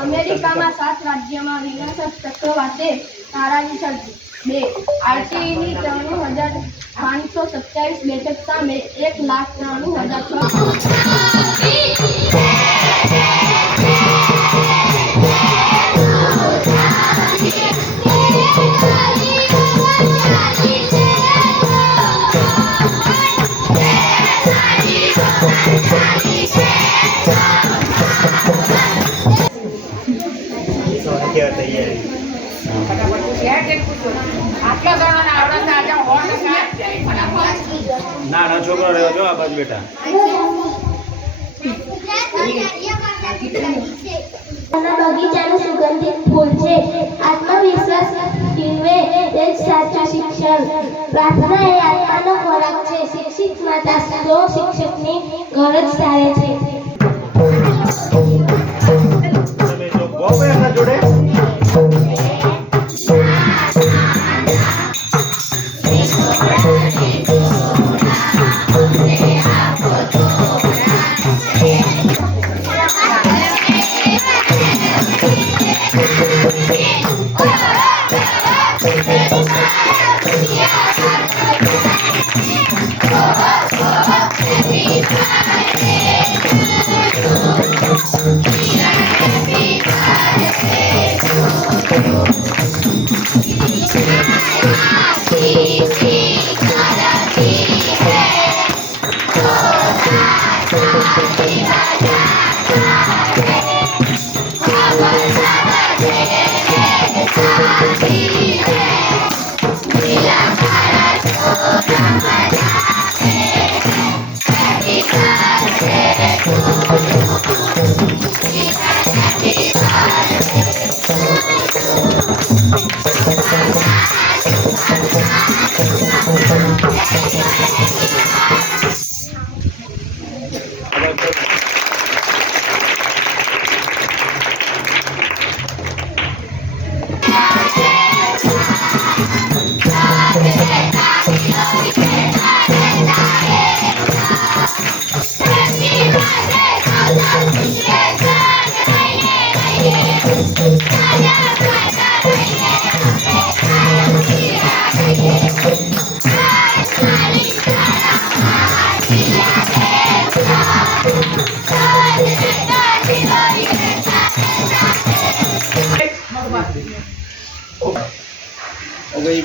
અમેરિકામાં 7 રાજ્યમાં વિનાશક ચક્રવાતે તારાજી સર્જી. 2. આરટીઈની 93,527 બેઠક સામે નાના છોકરો રહ્યો જો આ બાજુ બેટા. બગીચાનું સુગંધિત ફૂલ છે. આત્મવિશ્વાસ ટીનવે એક સાચું શિક્ષણ. પ્રાર્થના એ આત્માનો ખોરાક છે. શિક્ષિત માતા તો શિક્ષકની ગરજ સારે છે. તમે જો ગોપે એના જોડે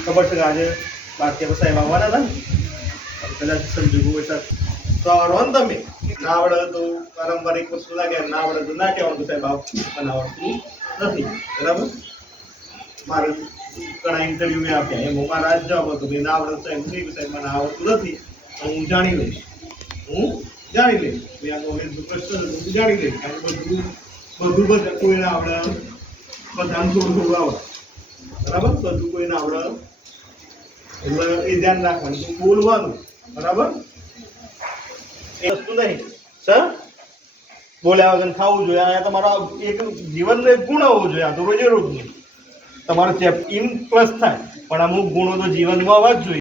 ખબર છે કે આજે બાકી સાહેબ આવવાના હતા ને કદાચ સંજોગો હોય તો આવડો ને તમે ના આવડે તો પારંપરિક વસ્તુ ના કહેવાય, ના આવડે તો ના કહેવાનું સાહેબ મને આવડતું નથી. બરાબર. મારે ઘણા ઇન્ટરવ્યુ મેં આપ્યા એમ મારા આજ જવાબ હતો કે ના આવડે સાહેબ નહીં સાહેબ મને આવડતું નથી, હું જાણી લઈશ મેં આનો પ્રશ્ન હું જાણી લઈશ. કારણ કે બધું બધા કોઈને આવડે, બધાને થોડું થોડું આવડે. બરાબર. બધું કોઈને આવડે એટલે એ ધ્યાન રાખવાનું, બોલવાનું. બરાબર. એ વસ્તુ નહીં સર બોલ્યા વગર ખાવું જોઈએ. અહીંયા તમારો એક જીવનનો એક ગુણ હોવો જોઈએ. આ તો રોજે રોજ નહીં તમારો ઇન પ્લસ થાય પણ અમુક ગુણો તો જીવનમાં આવવા જ જોઈએ.